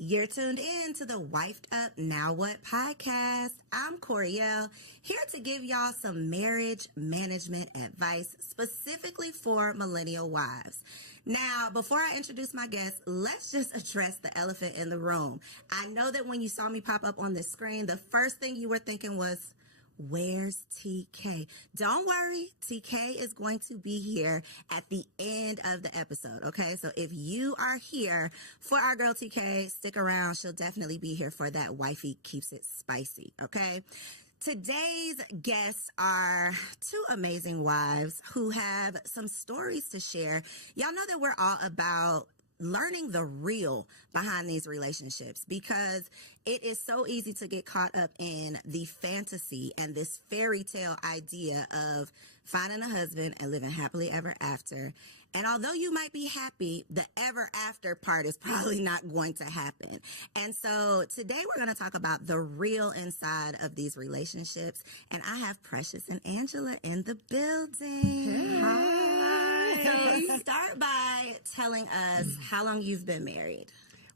You're tuned in to the Wifed Up Now What podcast. I'm Coriel, here to give y'all some marriage management advice specifically for millennial wives. Now, before I introduce my guest, let's just address the elephant in the room. I know that when you saw me pop up on the screen, the first thing you were thinking was, where's TK? Don't worry, TK is going to be here at the end of the episode, okay? So if you are here for our girl TK, stick around. She'll definitely be here for that Wifey Keeps It Spicy, okay? Today's guests are two amazing wives who have some stories to share. Y'all know that we're all about learning the real behind these relationships because it is so easy to get caught up in the fantasy and this fairy tale idea of finding a husband and living happily ever after. And although you might be happy, the ever after part is probably not going to happen. And so today we're going to talk about the real inside of these relationships. And I have Precious and Angela in the building. Hey. Hi. So start by telling us how long you've been married.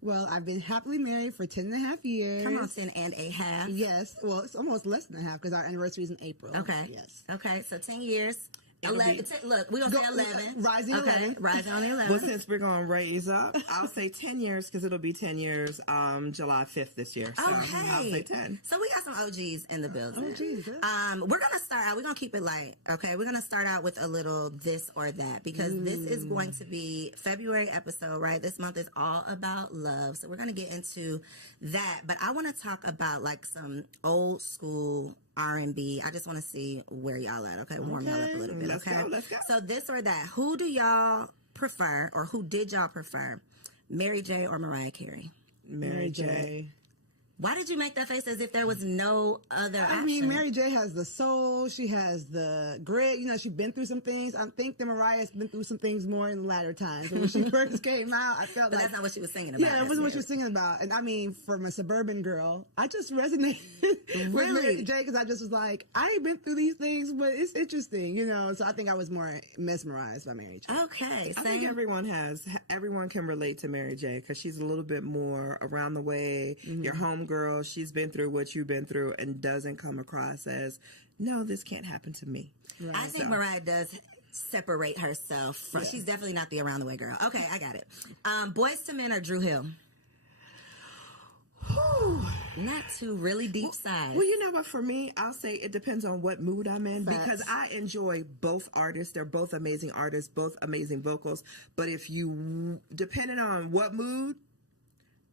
Well, I've been happily married for 10 and a half years. Come on, 10 and a half. Yes. Well, it's almost less than a half because our anniversary is in April. Okay. Yes. Okay, so 10 years. 11. Look, we're going to say 11. Rising okay. 11. Rising on the 11. Well, since we're going to raise up, I'll say 10 years because it'll be 10 years July 5th this year. So Okay. I'll say 10. So we got some OGs in the building. OGs, We're going to start out. We're going to keep it light, okay? We're going to start out with a little this or that because this is going to be February episode, right? This month is all about love. So we're going to get into that. But I want to talk about like some old school R&B. I just want to see where y'all at, okay? Warm y'all up a little bit, Let's okay? go, let's go. So this or that, who do y'all prefer or who did y'all prefer, Mary J or Mariah Carey? Mary J. Why did you make that face as if there was no other option? I mean, Mary J has the soul. She has the grit. You know, she's been through some things. I think that Mariah's been through some things more in the latter times. And when she first came out, I felt but like... that's not what she was singing about. Yeah, it wasn't what she was singing about. And I mean, from a suburban girl, I just resonated with Mary J because I just was like, I ain't been through these things, but it's interesting, you know? So I think I was more mesmerized by Mary J. Okay. I think everyone can relate to Mary J because she's a little bit more around the way. Your homegirl, she's been through what you've been through and doesn't come across as, no, this can't happen to me. Right. I think Mariah does separate herself from, she's definitely not the around the way girl. Okay, I got it. Boys to Men or Drew Hill? Not two really deep sides. Well, you know what? For me, I'll say it depends on what mood I'm in because I enjoy both artists. They're both amazing artists, both amazing vocals. But if you, depending on what mood,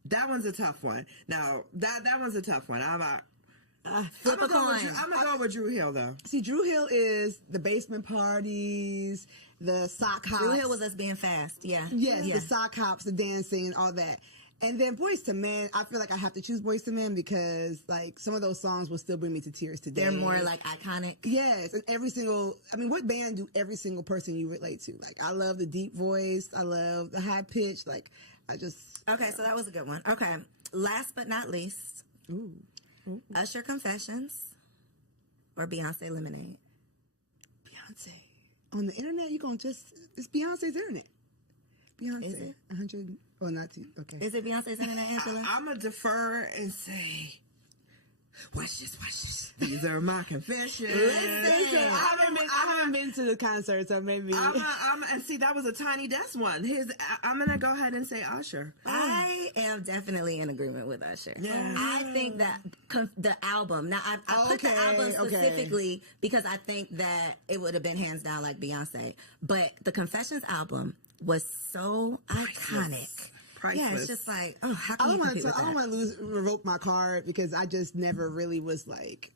that one's a tough one. Now, that one's a tough one. Flip a coin. I'm going to go with Drew Hill, though. See, Drew Hill is the basement parties, the sock hops. Drew Hill was us being fast, yeah. Yes, the sock hops, the dancing, and all that. And then Boys to Men, I feel like I have to choose Boys to Men because, like, some of those songs will still bring me to tears today. They're more, like, iconic. Yes, and what band do every single person you relate to? Like, I love the deep voice. I love the high pitch. Like, Okay, so that was a good one. Okay, last but not least, Usher Confessions or Beyonce Lemonade? Beyonce. On the internet, it's Beyonce's internet. Beyonce. Is it? 100, not two, okay. Is it Beyonce's internet, Angela? I'm going to defer and say, watch this. These are my confessions. Listen, I haven't been to the concert, so maybe. And see, that was a Tiny Desk one. I'm going to go ahead and say Usher. I am definitely in agreement with Usher. Yeah. I think that the album, now I put the album specifically because I think that it would have been hands down like Beyonce, but the Confessions album was so iconic. Priceless. Yeah, it's just like, how can you compete with that? I don't want to revoke my card because I just never really was like,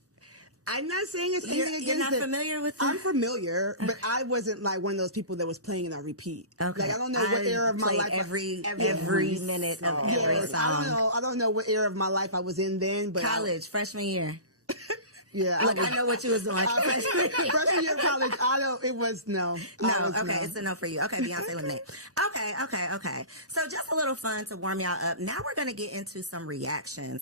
I'm not saying it's anything against it. You're not familiar with it? I'm familiar, but I wasn't like one of those people that was playing and on repeat. Okay. Like, I don't know what era of my life. Every minute of every song. I don't know what era of my life I was in then. But college, freshman year. Yeah. I know what you was doing. Freshman year of college, no. Okay, it's a no for you. Okay, Beyonce Lemonade. Okay. So just a little fun to warm y'all up. Now we're going to get into some reactions.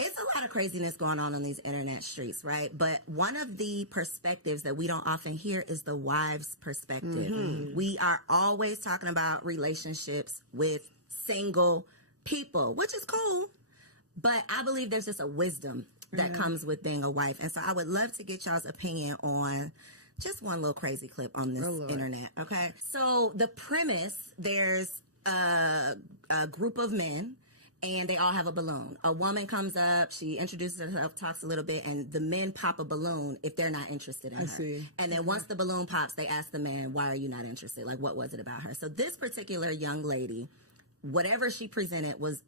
It's a lot of craziness going on these internet streets, right? But one of the perspectives that we don't often hear is the wives' perspective. We are always talking about relationships with single people, which is cool. But I believe there's just a wisdom that comes with being a wife. And so I would love to get y'all's opinion on just one little crazy clip on this internet. Okay. So the premise, there's a group of men and they all have a balloon. A woman comes up, she introduces herself, talks a little bit, and the men pop a balloon if they're not interested in her. See. And then once the balloon pops, they ask the man, why are you not interested? Like, what was it about her? So this particular young lady, whatever she presented was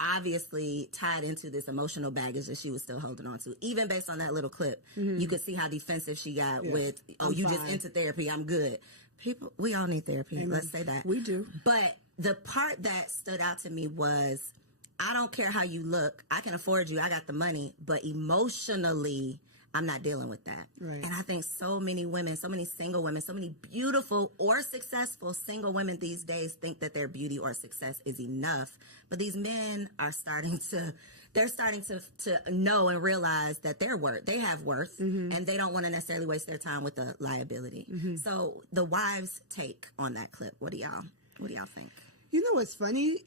obviously tied into this emotional baggage that she was still holding on to. Even based on that little clip, you could see how defensive she got with, you just into therapy, I'm good. People, we all need therapy. Amen. Let's say that. We do. But the part that stood out to me was, I don't care how you look. I can afford you. I got the money. But emotionally, I'm not dealing with that. Right. And I think so many women, so many single women, so many beautiful or successful single women these days think that their beauty or success is enough. But these men are starting to know and realize that they have worth, and they don't want to necessarily waste their time with the liability. So the wives' take on that clip, what do y'all think? You know what's funny?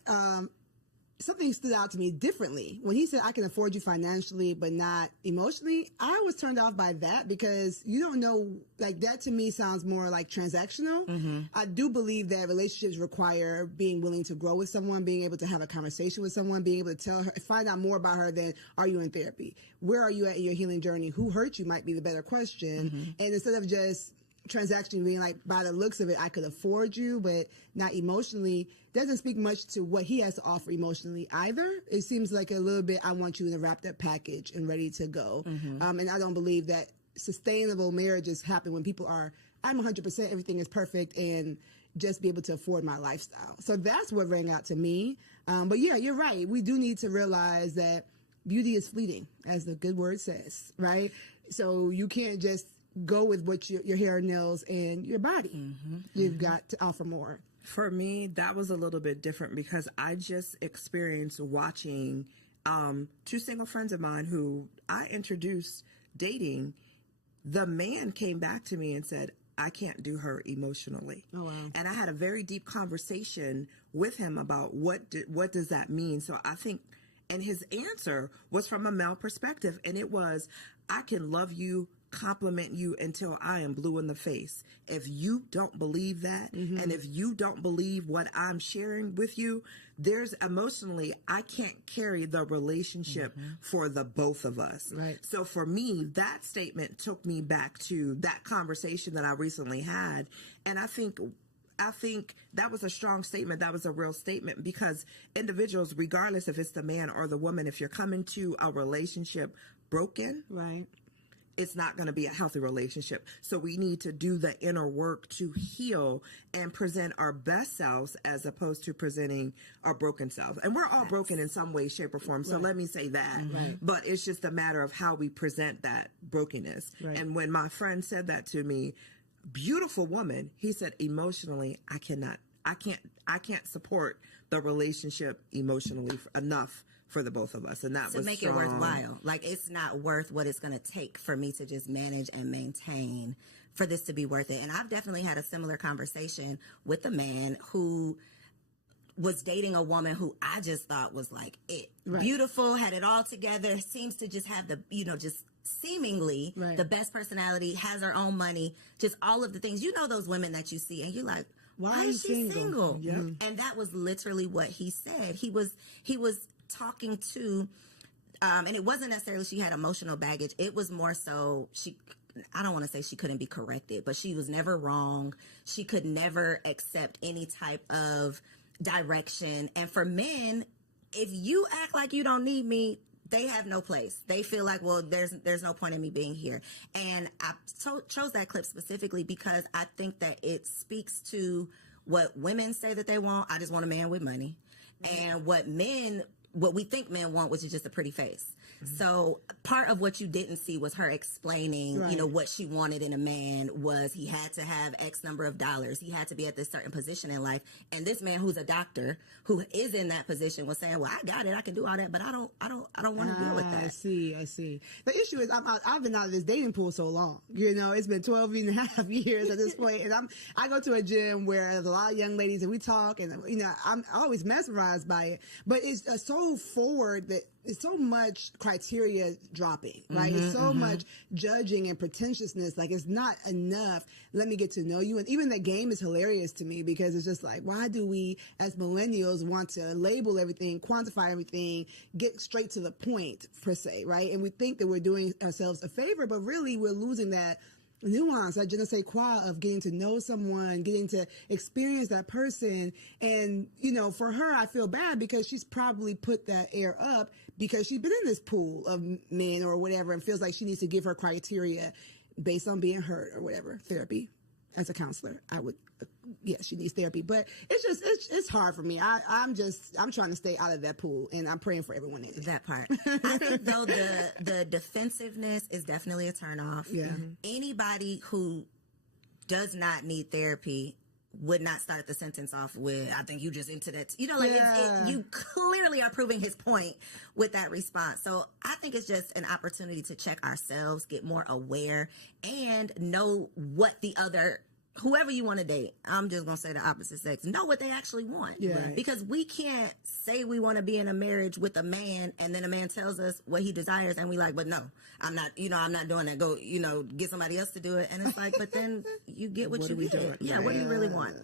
Something stood out to me differently. When he said, I can afford you financially, but not emotionally, I was turned off by that because you don't know, like that to me sounds more like transactional. I do believe that relationships require being willing to grow with someone, being able to have a conversation with someone, being able to tell her, find out more about her than, are you in therapy? Where are you at in your healing journey? Who hurt you might be the better question. And instead of just transaction being like, by the looks of it, I could afford you, but not emotionally, doesn't speak much to what he has to offer emotionally either. It seems like a little bit, I want you in a wrapped up package and ready to go. And I don't believe that sustainable marriages happen when people are, I'm 100%, everything is perfect, and just be able to afford my lifestyle. So that's what rang out to me. But yeah, you're right. We do need to realize that beauty is fleeting, as the good word says, right? So you can't just go with what your hair, nails, and your body. You've got to offer more. For me, that was a little bit different because I just experienced watching two single friends of mine who I introduced dating. The man came back to me and said, I can't do her emotionally. Oh, wow. And I had a very deep conversation with him about what does that mean? So I think, and his answer was from a male perspective, and it was, I can love you, compliment you until I am blue in the face. If you don't believe that, and if you don't believe what I'm sharing with you, there's emotionally, I can't carry the relationship for the both of us. Right. So for me, that statement took me back to that conversation that I recently had. And I think that was a strong statement. That was a real statement, because individuals, regardless if it's the man or the woman, if you're coming to a relationship broken, right, it's not going to be a healthy relationship. So we need to do the inner work to heal and present our best selves as opposed to presenting our broken selves. And we're all broken in some way, shape, or form. So let me say that. But it's just a matter of how we present that brokenness. And when my friend said that to me, beautiful woman, he said, emotionally, I can't support the relationship emotionally enough for the both of us. And that was to make it worthwhile. Like, it's not worth what it's going to take for me to just manage and maintain for this to be worth it. And I've definitely had a similar conversation with a man who was dating a woman who I just thought was like it. Beautiful, had it all together, seems to just have the, just seemingly the best personality, has her own money, just all of the things. You know those women that you see and you're like, why is she single? And that was literally what he said. He was talking to, and it wasn't necessarily she had emotional baggage. It was more so I don't want to say she couldn't be corrected, but she was never wrong. She could never accept any type of direction. And for men, if you act like you don't need me, they have no place. They feel like, well, there's no point in me being here. And I chose that clip specifically because I think that it speaks to what women say that they want. I just want a man with money. And what we think men want, which is just a pretty face. So part of what you didn't see was her explaining, you know, what she wanted in a man was he had to have X number of dollars. He had to be at this certain position in life. And this man who's a doctor who is in that position was saying, well, I got it. I can do all that, but I don't want to deal with that. I see. The issue is I've been out of this dating pool so long. You know, it's been 12 and a half years at this point. And I go to a gym where there's a lot of young ladies and we talk and, you know, I'm always mesmerized by it. But it's so forward that it's so much criteria dropping, right? It's so much judging and pretentiousness. Like, it's not enough. Let me get to know you. And even that game is hilarious to me because it's just like, why do we as millennials want to label everything, quantify everything, get straight to the point, per se, right? And we think that we're doing ourselves a favor, but really we're losing that nuance, that je ne sais quoi of getting to know someone, getting to experience that person. And, you know, for her, I feel bad because she's probably put that air up because she's been in this pool of men or whatever and feels like she needs to give her criteria based on being hurt or whatever. Therapy. As a counselor, I would, she needs therapy. But it's just, it's hard for me. I'm trying to stay out of that pool, and I'm praying for everyone in it. That part. I think, though, the defensiveness is definitely a turnoff. Yeah. Anybody who does not need therapy would not start the sentence off with, I think you just into that. You know, like, you clearly are proving his point with that response. So I think it's just an opportunity to check ourselves, get more aware, and know what the other, whoever you want to date, I'm just going to say the opposite sex, know what they actually want. Yeah. Because we can't say we want to be in a marriage with a man and then a man tells us what he desires and we like, but no, I'm not doing that. Go, get somebody else to do it. And it's like, but then you get what you get. Yeah, what do you really want?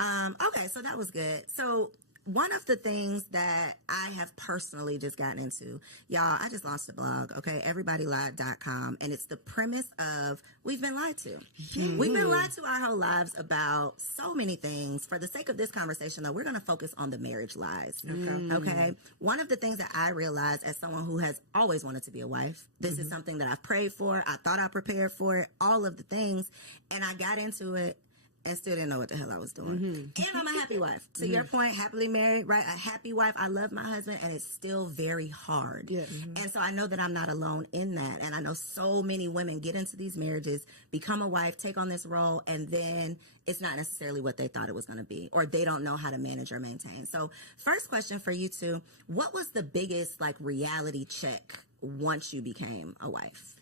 Okay, so that was good. So one of the things that I have personally just gotten into, y'all, I just launched a blog, okay, everybodylied.com, and it's the premise of we've been lied to. We've been lied to our whole lives about so many things. For the sake of this conversation, though, we're going to focus on the marriage lies, okay? One of the things that I realized as someone who has always wanted to be a wife, this is something that I've prayed for, I thought I prepared for it, all of the things, and I got into it and still didn't know what the hell I was doing. And I'm a happy wife. To your point, happily married, right? A happy wife. I love my husband, and it's still very hard. Yeah. And so I know that I'm not alone in that. And I know so many women get into these marriages, become a wife, take on this role, and then it's not necessarily what they thought it was going to be, or they don't know how to manage or maintain. So first question for you two, what was the biggest, reality check once you became a wife?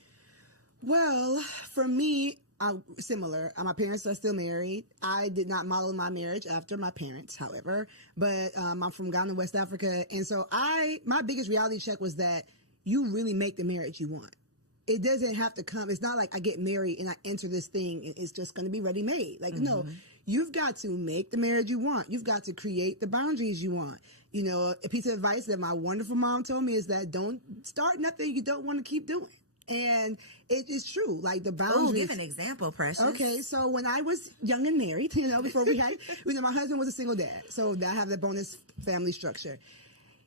Well, for me, similar. My parents are still married. I did not model my marriage after my parents, however, but I'm from Ghana, West Africa. And so my biggest reality check was that you really make the marriage you want. It doesn't have to come. It's not like I get married and I enter this thing and it's just going to be ready made. No, you've got to make the marriage you want. You've got to create the boundaries you want. A piece of advice that my wonderful mom told me is that don't start nothing you don't want to keep doing. And it is true, the boundaries. Oh, give an example, Precious. Okay, so when I was young and married, before we had, my husband was a single dad, so I have that bonus family structure.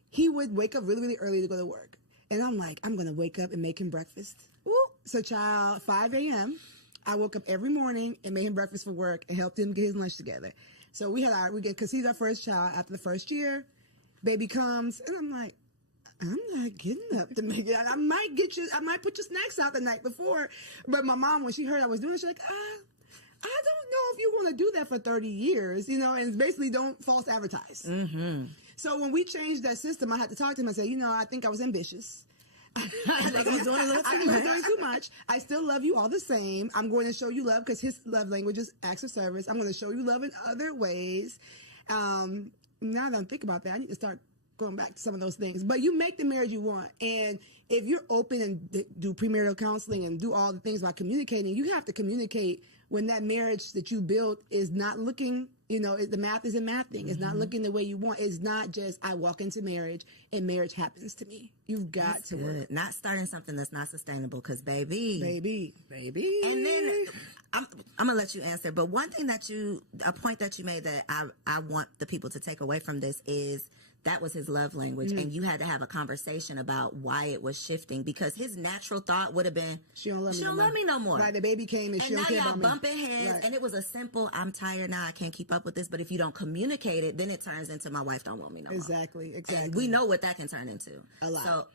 He would wake up really, really early to go to work. And I'm like, I'm going to wake up and make him breakfast. Woo. So 5 a.m., I woke up every morning and made him breakfast for work and helped him get his lunch together. So we conceived our first child after the first year. Baby comes, and I'm like, I'm not getting up to make it. I might put your snacks out the night before. But my mom, when she heard I was doing it, she's like, I don't know if you want to do that for 30 years, and it's basically don't false advertise. So when we changed that system, I had to talk to him and say, I think I was ambitious. I was doing too much. I still love you all the same. I'm going to show you love because his love language is acts of service. I'm going to show you love in other ways. Now that I'm thinking about that, I need to start going back to some of those things. But you make the marriage you want. And if you're open and do premarital counseling and do all the things about communicating, you have to communicate when that marriage that you built is not looking, the math isn't mathing. It's not looking the way you want. It's not just I walk into marriage and marriage happens to me. You've got to work. Not starting something that's not sustainable because baby. And then I'm going to let you answer. But one thing a point that you made that I want the people to take away from this is that was his love language, and you had to have a conversation about why it was shifting, because his natural thought would have been, she don't love me no more. Like the baby came and she don't care about me. And now y'all bumping heads, and it was a simple, I'm tired now, I can't keep up with this. But if you don't communicate it, then it turns into, my wife don't want me no more. Exactly. And we know what that can turn into. A lot. So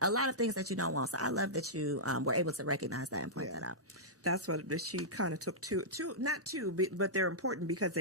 a lot of things that you don't want. So I love that you were able to recognize that and point that out. That's what she kind of took not two, but they're important because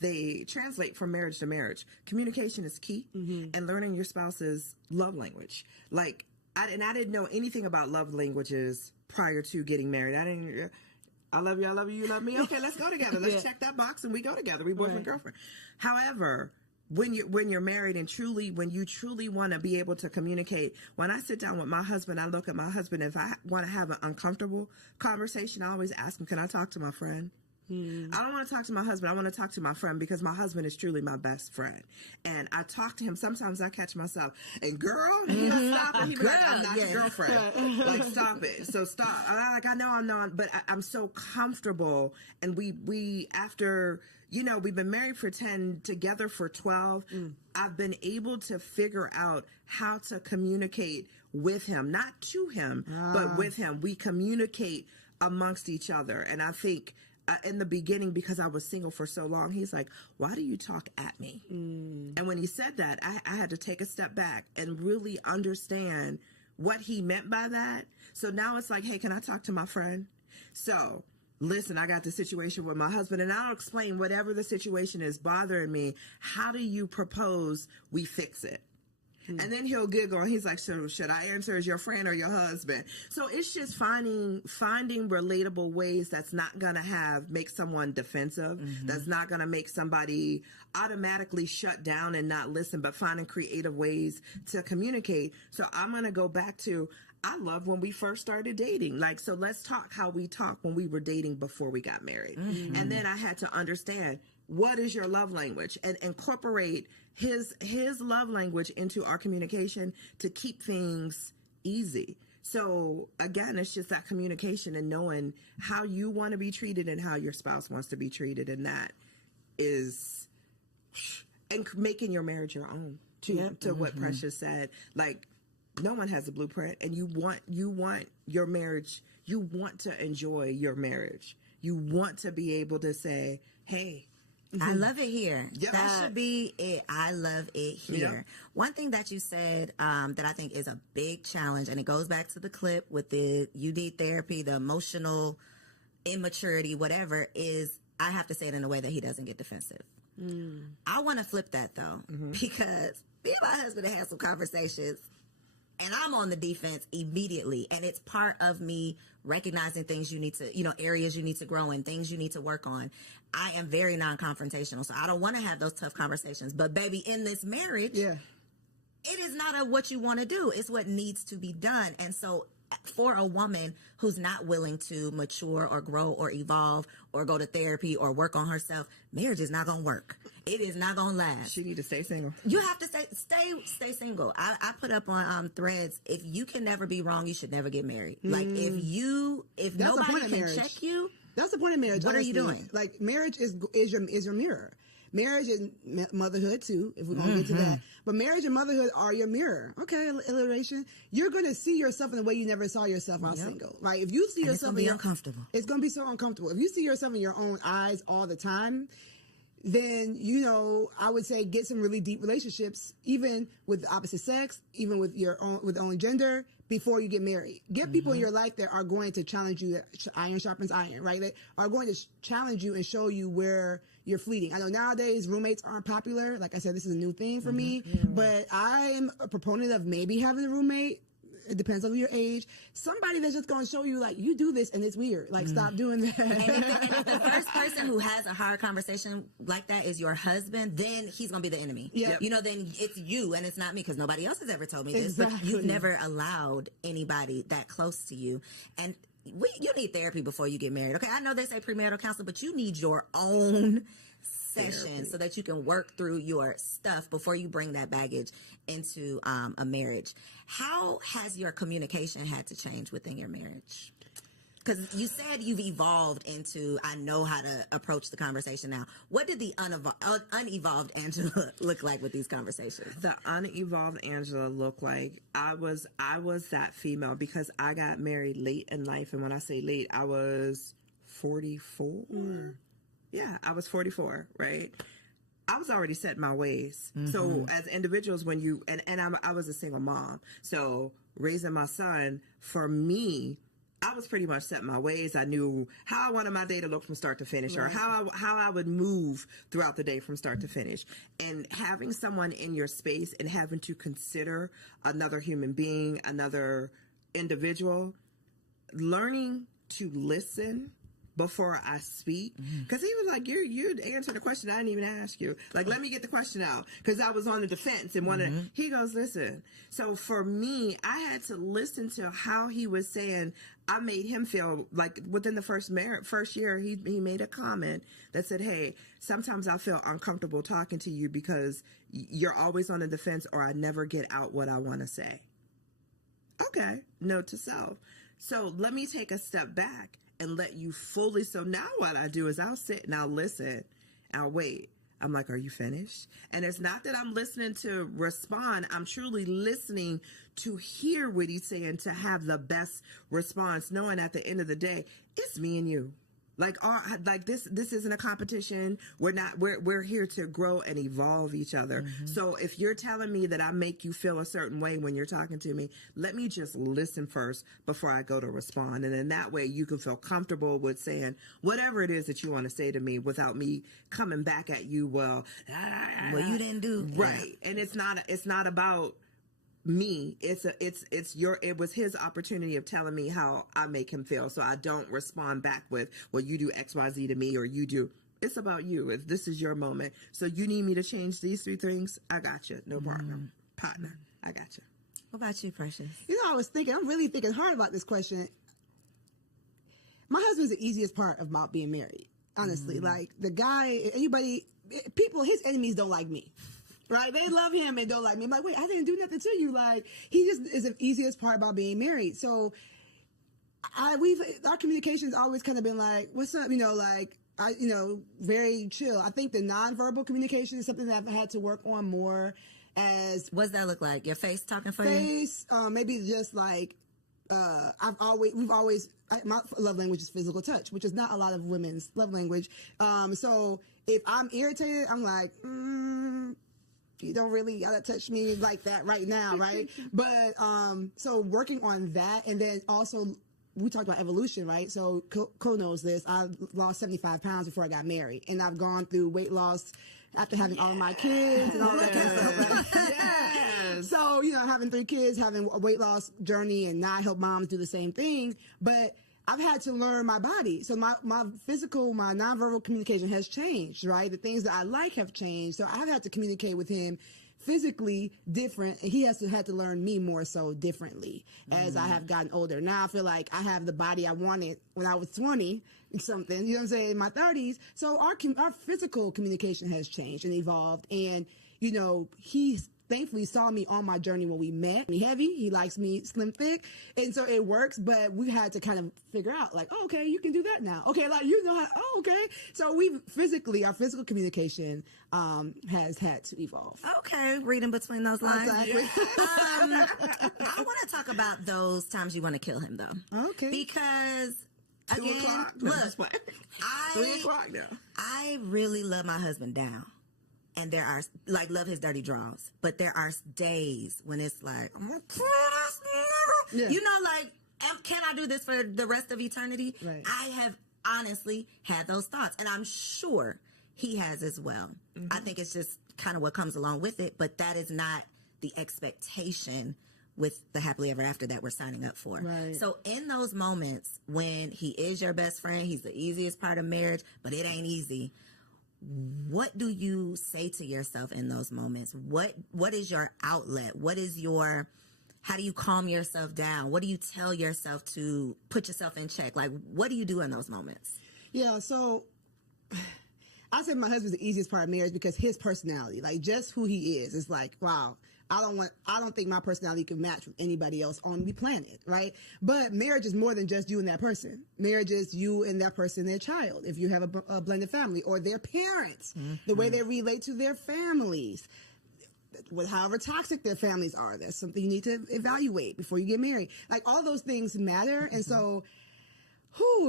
they translate from marriage to marriage. Communication is key, and learning your spouse's love language. Like, I didn't know anything about love languages prior to getting married. I love you, I love you, you love me. Okay, let's go together. Let's check that box and we go together. We boyfriend, girlfriend. However, when you're married and when you truly want to be able to communicate, when I sit down with my husband, I look at my husband. If I want to have an uncomfortable conversation, I always ask him, can I talk to my friend? I don't want to talk to my husband. I want to talk to my friend, because my husband is truly my best friend. And I talk to him. Sometimes I catch myself, and girl, stop it. He be like, I'm not your girlfriend. Like, stop it. So stop. I know I'm not, but I'm so comfortable. And we after, we've been married for 10, together for 12. I've been able to figure out how to communicate with him, not to him, but with him. We communicate amongst each other. And I think, in the beginning, because I was single for so long, he's like, why do you talk at me? And when he said that, I had to take a step back and really understand what he meant by that. So now it's like, hey, can I talk to my friend? So listen, I got the situation with my husband, and I'll explain whatever the situation is bothering me. How do you propose we fix it? And then he'll giggle, and he's like, so should I answer as your friend or your husband? So it's just finding relatable ways that's not going to make someone defensive, that's not going to make somebody automatically shut down and not listen, but finding creative ways to communicate. So I'm going to go back to, I love when we first started dating. Like, so let's talk how we talked when we were dating before we got married. And then I had to understand, what is your love language, and incorporate his love language into our communication to keep things easy. So again, it's just that communication and knowing how you want to be treated and how your spouse wants to be treated. And that is, and making your marriage your own to what Precious said. Like, no one has a blueprint, and you want your marriage. You want to enjoy your marriage. You want to be able to say, hey, I love it here. Yep. That should be it. I love it here. Yep. One thing that you said that I think is a big challenge, and it goes back to the clip with the you need therapy, the emotional immaturity, whatever, is I have to say it in a way that he doesn't get defensive. I want to flip that, though, because me and my husband have had some conversations, and I'm on the defense immediately. And it's part of me recognizing things you need to, areas you need to grow in, things you need to work on. I am very non-confrontational, so I don't want to have those tough conversations. But baby, in this marriage, it is not what you want to do. It's what needs to be done. And so for a woman who's not willing to mature or grow or evolve or go to therapy or work on herself, marriage is not going to work. It is not going to last. She need to stay single. You have to stay single. I put up on threads, if you can never be wrong, you should never get married. Like, if nobody can check you, that's the point of marriage. What honestly. are you doing? Like, marriage is your mirror. Marriage is motherhood too, if we're going to get to that. But marriage and motherhood are your mirror. Okay, alliteration. You're going to see yourself in the way you never saw yourself while single. Like, if you see yourself, it's going to be uncomfortable. It's going to be so uncomfortable. If you see yourself in your own eyes all the time, then, I would say get some really deep relationships, even with the opposite sex, even with your own gender, before you get married. Get people in your life that are going to challenge you. That iron sharpens iron, right? They are going to challenge you and show you where you're fleeting. I know nowadays roommates aren't popular. Like I said, this is a new thing for me, but I am a proponent of maybe having a roommate. It depends on your age. Somebody that's just going to show you, like, you do this and it's weird. Like, stop doing that. And if the first person who has a hard conversation like that is your husband, then he's going to be the enemy. Yep. Then it's you and it's not me, because nobody else has ever told me this. But you've never allowed anybody that close to you. And you need therapy before you get married. Okay, I know they say premarital counseling, but you need your own session so that you can work through your stuff before you bring that baggage into a marriage. How has your communication had to change within your marriage? Because you said you've evolved into, I know how to approach the conversation now. What did the unevolved Angela look like with these conversations? The unevolved Angela looked like I was that female because I got married late in life. And when I say late, I was 44. Yeah, I was 44, right? I was already set in my ways. So as individuals, when you, I was a single mom. So raising my son, for me, I was pretty much set in my ways. I knew how I wanted my day to look from start to finish, or how I would move throughout the day from start to finish. And having someone in your space and having to consider another human being, another individual, learning to listen before I speak, because he was like, you answered a question I didn't even ask you. Like, let me get the question out, because I was on the defense and wanted. He goes, listen. So for me, I had to listen to how he was saying. I made him feel like within the first year, he made a comment that said, hey, sometimes I feel uncomfortable talking to you because you're always on the defense, or I never get out what I want to say. Okay, note to self. So let me take a step back and let you fully. So now what I do is I'll sit and I'll listen. I'll wait. I'm like, are you finished? And it's not that I'm listening to respond. I'm truly listening to hear what he's saying, to have the best response, knowing at the end of the day, it's me and you. Like this isn't a competition. We're here to grow and evolve each other. So if you're telling me that I make you feel a certain way when you're talking to me, let me just listen first before I go to respond. And then that way you can feel comfortable with saying whatever it is that you want to say to me without me coming back at you. Well, you didn't do right. And it's not about me. It was his opportunity of telling me how I make him feel. So I don't respond back with, well, you do XYZ to me, or you do. It's about you. If this is your moment. So you need me to change these 3 things? I got you. No partner. I got you. What about you, Precious? I'm really thinking hard about this question. My husband's the easiest part about being married. Honestly, like the guy, his enemies don't like me. Right? They love him and don't like me. I'm like, wait, I didn't do nothing to you. Like, he just is the easiest part about being married. So our communication's always kind of been like, what's up? Very chill. I think the nonverbal communication is something that I've had to work on more. What's that look like? Your face talking for you? Maybe just like, my love language is physical touch, which is not a lot of women's love language. So if I'm irritated, I'm like, you don't really gotta touch me like that right now, right? But so working on that, and then also we talked about evolution, right? So Co knows this. I lost 75 pounds before I got married, and I've gone through weight loss after having all of my kids and all that kind of stuff. Right? Yes. So having 3 kids, having a weight loss journey, and now I help moms do the same thing, but I've had to learn my body. So my nonverbal communication has changed, right? The things that I like have changed. So I've had to communicate with him physically different, and he had to learn me more so differently as I have gotten older. Now I feel like I have the body I wanted when I was 20 something, you know what I'm saying, in my 30s. So our physical communication has changed and evolved, and he's thankfully saw me on my journey when we met. Me heavy, he likes me slim thick, and so it works. But we had to kind of figure out, like, oh, okay, you can do that now. Okay, like how. Oh, okay. So our physical communication has had to evolve. Okay, reading between those lines. Exactly. I want to talk about those times you want to kill him, though. Okay. Because 2 o'clock. Look, 3 o'clock now. I really love my husband down. And there are, love his dirty draws. But there are days when it's like, I'm going to kill this nigga. Yeah. Can I do this for the rest of eternity? Right. I have honestly had those thoughts. And I'm sure he has as well. I think it's just kind of what comes along with it. But that is not the expectation with the happily ever after that we're signing up for. Right. So in those moments when he is your best friend, he's the easiest part of marriage, but it ain't easy. What do you say to yourself in those moments? What is your outlet? How do you calm yourself down? What do you tell yourself to put yourself in check? Like, what do you do in those moments? Yeah, so I said my husband's the easiest part of marriage because his personality, like just who he is like, wow, I don't think my personality can match with anybody else on the planet, right? But marriage is more than just you and that person. Marriage is you and that person, their child, if you have a blended family, or their parents, the way they relate to their families. With however toxic their families are, that's something you need to evaluate before you get married. Like, all those things matter. And so,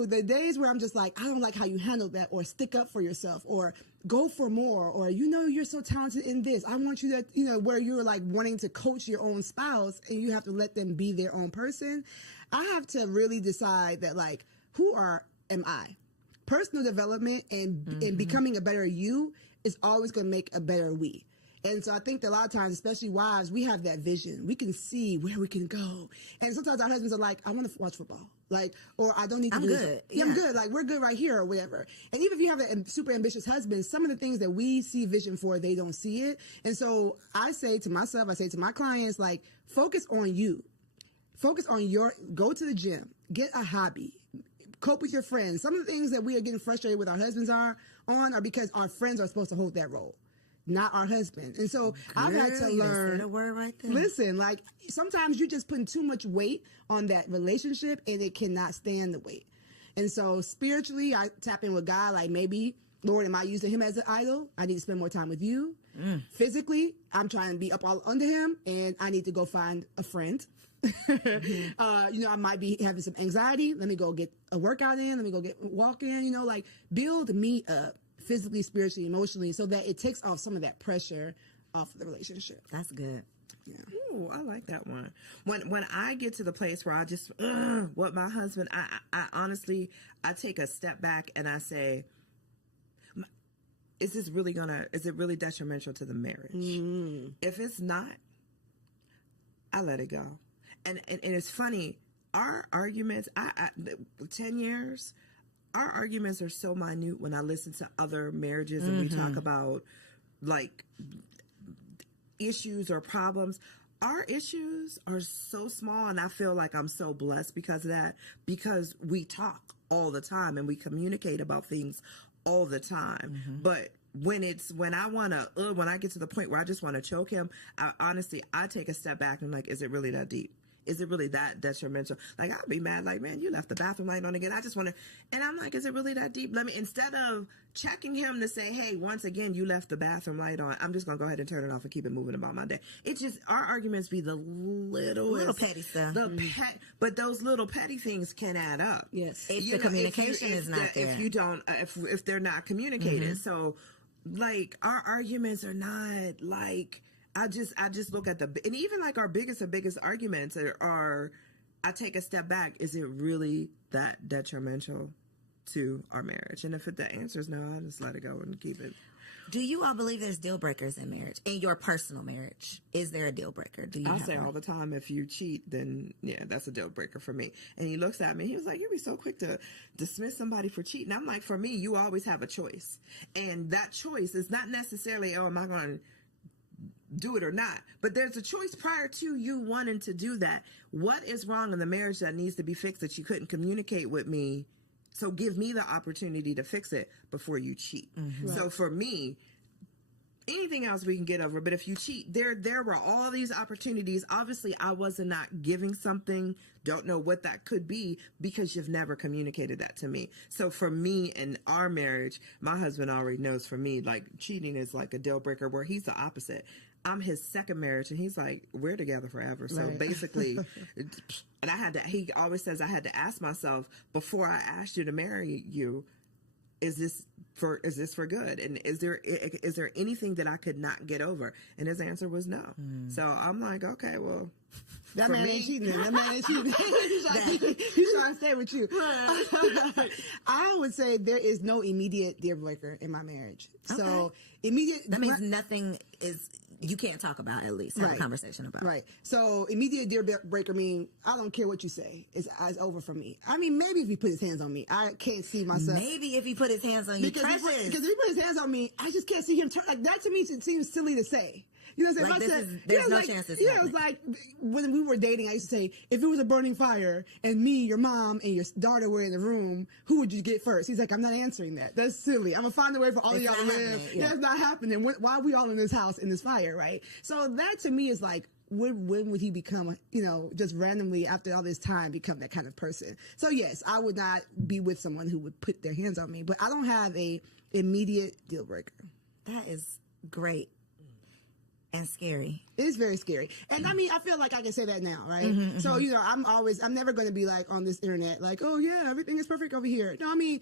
the days where I'm just like, I don't like how you handled that, or stick up for yourself, or go for more, or, you're so talented in this, I want you to, where you're like wanting to coach your own spouse and you have to let them be their own person. I have to really decide that, like, am I? Personal development and becoming a better you is always going to make a better we. And so I think that a lot of times, especially wives, we have that vision. We can see where we can go. And sometimes our husbands are like, I want to watch football. Like, or I don't need to do good. Yeah, I'm good. Like, we're good right here, or whatever. And even if you have a super ambitious husband, some of the things that we see vision for, they don't see it. And so I say to myself, I say to my clients, like, focus on you. Focus on go to the gym, get a hobby, cope with your friends. Some of the things that we are getting frustrated with our husbands are because our friends are supposed to hold that role, not our husband. And so I've had to learn. A word right there. Listen, like, sometimes you're just putting too much weight on that relationship and it cannot stand the weight. And so spiritually, I tap in with God, like, maybe, Lord, am I using him as an idol? I need to spend more time with you. Physically, I'm trying to be up all under him and I need to go find a friend. I might be having some anxiety. Let me go get a workout in. Let me go walk in, like, build me up physically, spiritually, emotionally, so that it takes off some of that pressure off the relationship. That's good. Yeah. Ooh, I like that one. When I get to the place where I just, what my husband, I honestly, I take a step back and I say, is it really detrimental to the marriage? If it's not, I let it go. And it's funny, our arguments, 10 years, our arguments are so minute when I listen to other marriages and we talk about, like, issues or problems. Our issues are so small, and I feel like I'm so blessed because of that, because we talk all the time and we communicate about things all the time. But when I get to the point where I just want to choke him, I take a step back and I'm like, is it really that deep? Is it really that detrimental? Like, I'd be mad, like, man, you left the bathroom light on again. I just want to, and I'm like, is it really that deep? Instead of checking him to say, hey, once again, you left the bathroom light on, I'm just going to go ahead and turn it off and keep it moving about my day. It's just, our arguments be the little petty stuff. But those little petty things can add up. Yes. If the communication is not there. If you don't, if they're not communicated. So, like, our arguments are not, like, I just look at and even like our biggest arguments are, I take a step back. Is it really that detrimental to our marriage? And if the answer is no, I just let it go and keep it. Do you all believe there's deal breakers in marriage? In your personal marriage, is there a deal breaker? I say all the time, if you cheat, then yeah, that's a deal breaker for me. And he looks at me, he was like, you'd be so quick to dismiss somebody for cheating. I'm like, for me, you always have a choice. And that choice is not necessarily, am I going to do it or not, but there's a choice prior to you wanting to do that. What is wrong in the marriage that needs to be fixed that you couldn't communicate with me? So give me the opportunity to fix it before you cheat. So for me, anything else we can get over, but if you cheat, there were all these opportunities. Obviously, I wasn't not giving something, don't know what that could be, because you've never communicated that to me. So for me in our marriage, my husband already knows, for me, like, cheating is like a deal breaker, where he's the opposite. I'm his second marriage, and he's like, we're together forever. So basically, and he always says I had to ask myself, before I asked you to marry you, is this for good? And is there anything that I could not get over? And his answer was no. So I'm like, okay, well, that man ain't cheating. That man ain't cheating. He's trying to stay with you. I would say there is no immediate deal breaker in my marriage. Okay. So that means nothing is, you can't talk about, at least have a conversation about. Right. So immediate deal breaker mean, I don't care what you say. It's over for me. I mean, maybe if he put his hands on me, I can't see myself. Maybe if he put his hands on you, because if he put his hands on me, I just can't see him turn. Like, that to me seems silly to say. You know what I'm Like, saying? there's no chance this Yeah, it was like when we were dating, I used to say, if it was a burning fire and me, your mom, and your daughter were in the room, who would you get first? He's like, I'm not answering that. That's silly. I'm going to find a way for all of y'all to live. Yeah, it's not happening. Why are we all in this house in this fire, right? So that to me is like, when would he become, just randomly after all this time become that kind of person? So yes, I would not be with someone who would put their hands on me, but I don't have a immediate deal breaker. That is great and scary. It is very scary. And I mean, I feel like I can say that now, right? So, I'm never going to be like on this internet, like, oh yeah, everything is perfect over here. No, I mean,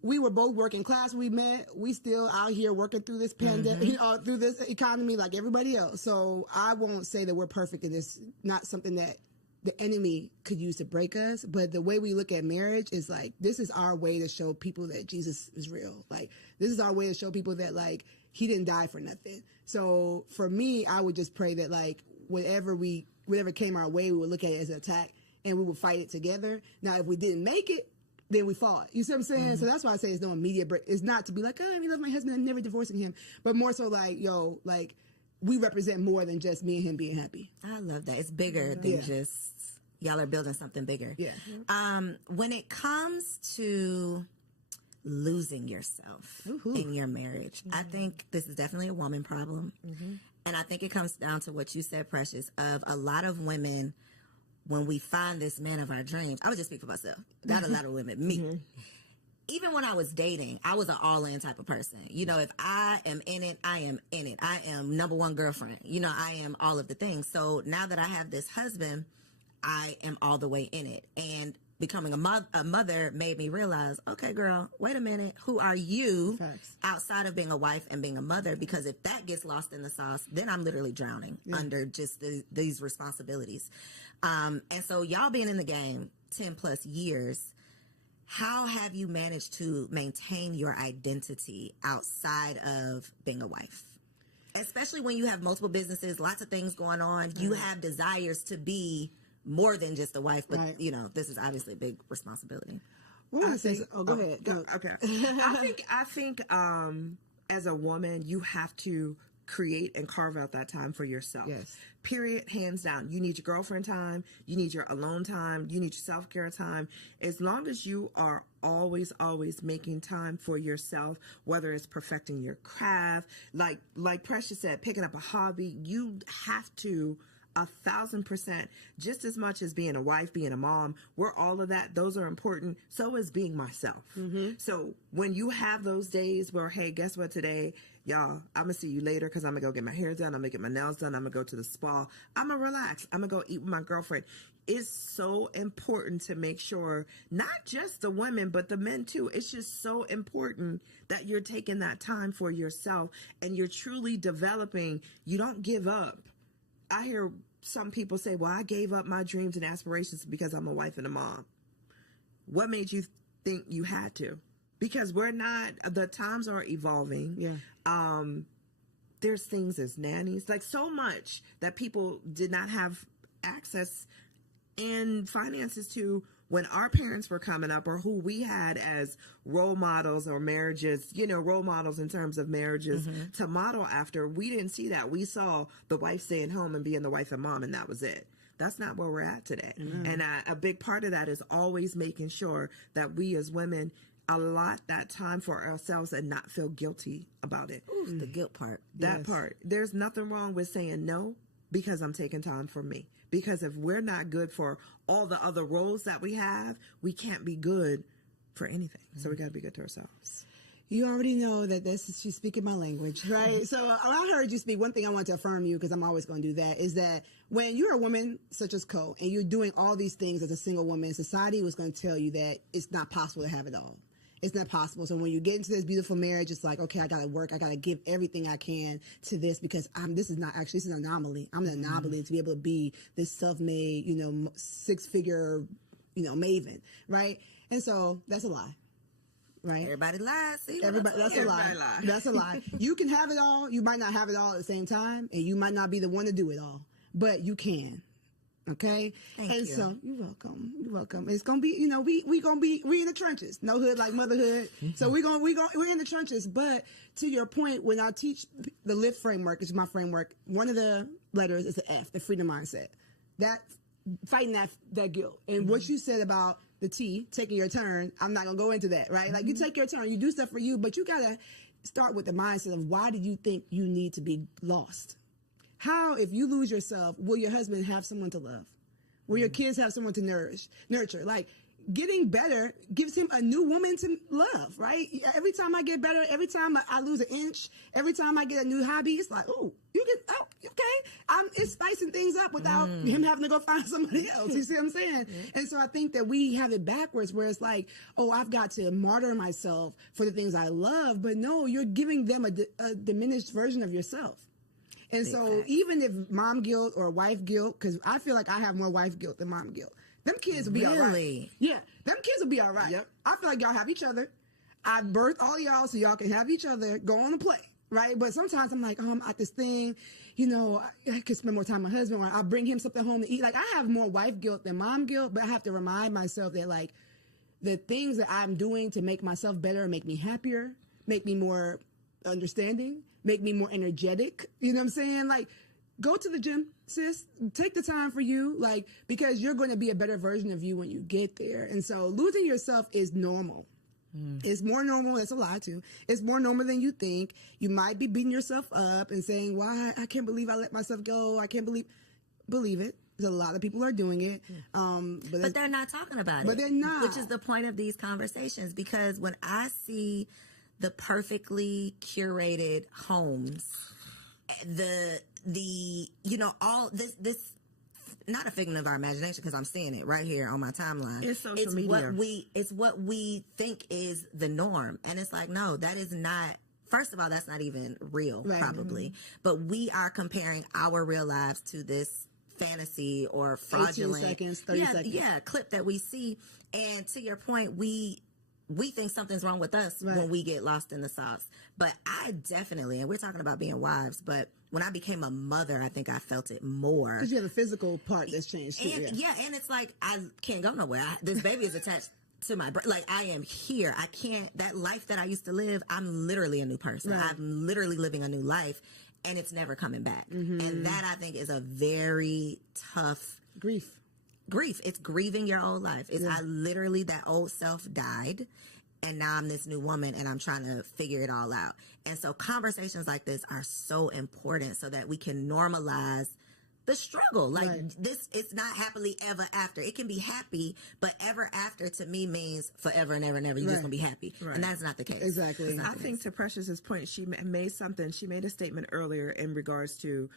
we were both working class. We met. We still out here working through this pandemic, through this economy like everybody else. So I won't say that we're perfect in this. Not something that the enemy could use to break us. But the way we look at marriage is like, this is our way to show people that Jesus is real. Like, this is our way to show people that like he didn't die for nothing. So for me, I would just pray that like whatever came our way, we would look at it as an attack and we would fight it together. Now, if we didn't make it, then we fought. You see what I'm saying? So that's why I say it's no immediate break. It's not to be like, I love my husband, I'm never divorcing him. But more so like, like we represent more than just me and him being happy. I love that. It's bigger than just y'all are building something bigger. Yeah. When it comes to losing yourself in your marriage, I think this is definitely a woman problem. And I think it comes down to what you said, Precious, of a lot of women, when we find this man of our dreams, I would just speak for myself, not a lot of women, me. Even when I was dating, I was an all-in type of person. If I am in it, I am in it. I am number one girlfriend. I am all of the things. So now that I have this husband, I am all the way in it. And becoming a mother made me realize, okay, girl, wait a minute. Who are you outside of being a wife and being a mother? Because if that gets lost in the sauce, then I'm literally drowning under just these responsibilities. And so y'all being in the game 10 plus years, how have you managed to maintain your identity outside of being a wife? Especially when you have multiple businesses, lots of things going on, you have desires to be more than just a wife, but this is obviously a big responsibility. Go ahead. Go. Okay. I think as a woman, you have to create and carve out that time for yourself. Yes. Period. Hands down. You need your girlfriend time. You need your alone time. You need your self-care time. As long as you are always making time for yourself, whether it's perfecting your craft, like Precious said, picking up a hobby, you have to 1,000%, just as much as being a wife, being a mom, we're all of that. Those are important. So is being myself. So when you have those days where, hey, guess what today? Y'all, I'm going to see you later because I'm going to go get my hair done. I'm going to get my nails done. I'm going to go to the spa. I'm going to relax. I'm going to go eat with my girlfriend. It's so important to make sure, not just the women, but the men too. It's just so important that you're taking that time for yourself and you're truly developing. You don't give up. I hear some people say, well, I gave up my dreams and aspirations because I'm a wife and a mom. What made you think you had to? Because the times are evolving. Yeah. There's things as nannies, like so much that people did not have access and finances to when our parents were coming up, or who we had as role models or marriages, role models in terms of marriages to model after. We didn't see that. We saw the wife staying home and being the wife and mom, and that was it. That's not where we're at today. And a big part of that is always making sure that we as women allot that time for ourselves and not feel guilty about it. The guilt part. That part. There's nothing wrong with saying no because I'm taking time for me. Because if we're not good for all the other roles that we have, we can't be good for anything. So we got to be good to ourselves. You already know that she's speaking my language, right? So I heard you speak. One thing I want to affirm you, because I'm always going to do that, is that when you're a woman such as Co, and you're doing all these things as a single woman, society was going to tell you that it's not possible to have it all. It's not possible. So when you get into this beautiful marriage, it's like, okay, I got to work. I got to give everything I can to this because this is an anomaly. I'm an anomaly to be able to be this self-made, 6-figure, maven, right? And so that's a lie. Right? Everybody lies. See, that's a lie. That's a lie. You can have it all. You might not have it all at the same time, and you might not be the one to do it all, but you can. Okay. Thank you. So you're welcome. You're welcome. It's gonna be, we in the trenches. No hood like motherhood. So we're in the trenches. But to your point, when I teach the LIFT framework, it's my framework. One of the letters is the F, the freedom mindset. That fighting that guilt. And what you said about the T, taking your turn, I'm not gonna go into that, right? Like you take your turn, you do stuff for you, but you gotta start with the mindset of why do you think you need to be lost? How, if you lose yourself, will your husband have someone to love? Will your kids have someone to nurture? Like, getting better gives him a new woman to love, right? Every time I get better, every time I lose an inch, every time I get a new hobby, it's like, it's spicing things up without him having to go find somebody else. You see what I'm saying? And so I think that we have it backwards where it's like, I've got to martyr myself for the things I love. But no, you're giving them a diminished version of yourself. And so even if mom guilt or wife guilt, because I feel like I have more wife guilt than mom guilt, them kids will be all right. Yeah, them kids will be all right. Yep. I feel like y'all have each other. I birthed all y'all so y'all can have each other, go on and play, right? But sometimes I'm like, I'm at this thing, I could spend more time with my husband, or I bring him something home to eat. Like, I have more wife guilt than mom guilt, but I have to remind myself that, like, the things that I'm doing to make myself better, make me happier, make me more understanding, make me more energetic. You know what I'm saying? Like, go to the gym, sis. Take the time for you, like, because you're going to be a better version of you when you get there. And so losing yourself is normal. It's more normal. That's a lie, too. It's more normal than you think. You might be beating yourself up and saying, why? I can't believe I let myself go. I can't believe it. A lot of people are doing it. But they're not talking about it. But they're not. Which is the point of these conversations. Because when I see the perfectly curated homes, all this not a figment of our imagination, because I'm seeing it right here on my timeline. It's social media. It's what we think is the norm. And it's like, no, that is not. First of all, that's not even real, right, probably. But we are comparing our real lives to this fantasy or fraudulent 18 seconds, 30 seconds. Clip that we see. And to your point, we think something's wrong with us when we get lost in the sauce. But I definitely, and we're talking about being wives, but when I became a mother, I think I felt it more. Because you have a physical part that's changed too. And it's like, I can't go nowhere. This baby is attached to my brain. Like, I am here. I can't, that life that I used to live, I'm literally a new person. Right. I'm literally living a new life, and it's never coming back. And that, I think, is a very tough grief. It's grieving your old life. It's I literally, that old self died, and now I'm this new woman, and I'm trying to figure it all out. And so conversations like this are so important so that we can normalize the struggle. Like, this, it's not happily ever after. It can be happy, but ever after to me means forever and ever and ever. You're just going to be happy. And that's not the case. Exactly. I think to Precious's point, she made a statement earlier in regards to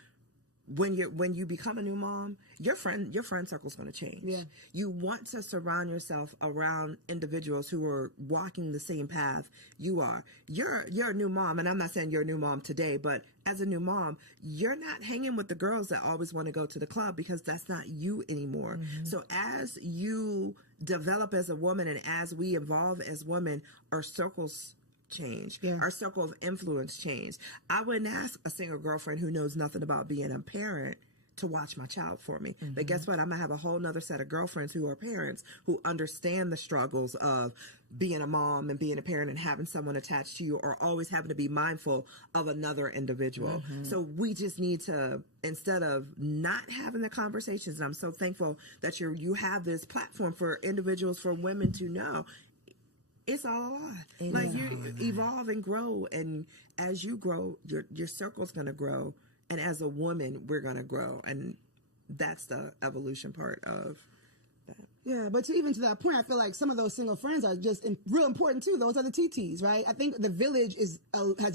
when you become a new mom, your friend circle's going to change. Yeah. You want to surround yourself around individuals who are walking the same path you are. You're a new mom, and I'm not saying you're a new mom today, but as a new mom, you're not hanging with the girls that always want to go to the club, because that's not you anymore. So as you develop as a woman and as we evolve as women, our circles change. Our circle of influence change. I wouldn't ask a single girlfriend who knows nothing about being a parent to watch my child for me. But guess what? I'm going to have a whole nother set of girlfriends who are parents who understand the struggles of being a mom and being a parent and having someone attached to you, or always having to be mindful of another individual. So we just need to, instead of not having the conversations, and I'm so thankful that you have this platform for individuals, for women to know, it's all a lie. Like, you evolve and grow, and as you grow, your circle's going to grow, and as a woman, we're going to grow, and that's the evolution part of that. Yeah, but to that point, I feel like some of those single friends are just real important too. Those are the TTs, right? I think the village has